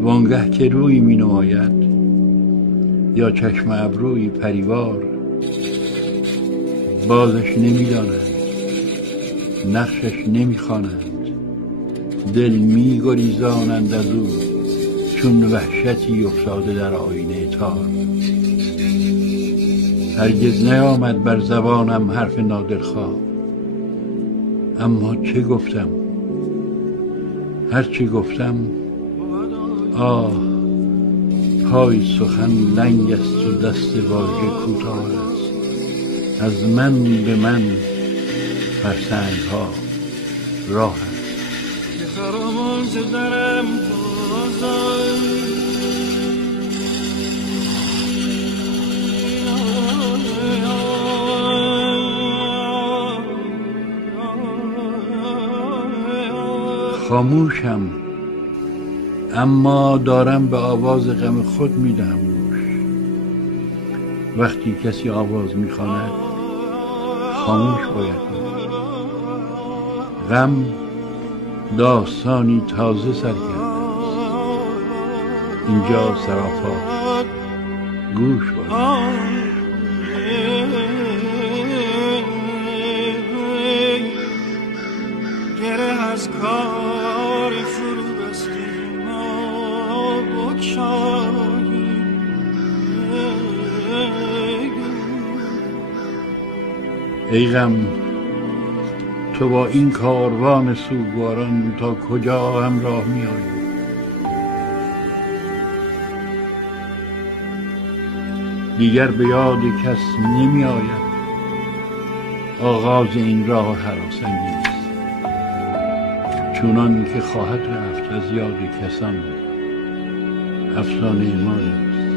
وانگه که روی می نماید یا چشم ابروی پریوار، بازش نمی دانند، نقشش نمی خوانند، دل می گریزانند از او چون وحشتی افتاده در آینه تار. هرگز نیامد بر زبانم حرف نادرخواه، اما چه گفتم؟ هر چه گفتم آه، پای سخن لنگ است و دست واژه کوتاه است. از من به من فرسنگ ها راه است. خاموشم، اما دارم به آواز غم خود میدهم گوش. وقتی کسی آواز میخواند خاموش باید بود. غم داستانی تازه سر کرده است. اینجا سراپا، گوش باید. گره از کار فرو بستی ما بکشایی. ای غم، تو با این کاروان سوگواران تا کجا همراه می آیی؟ دیگر به یاد کس نمی آید آغاز این راه هراسانگیز. چونان که خواهد رفت از یاد کسان، افسانه ما نیست.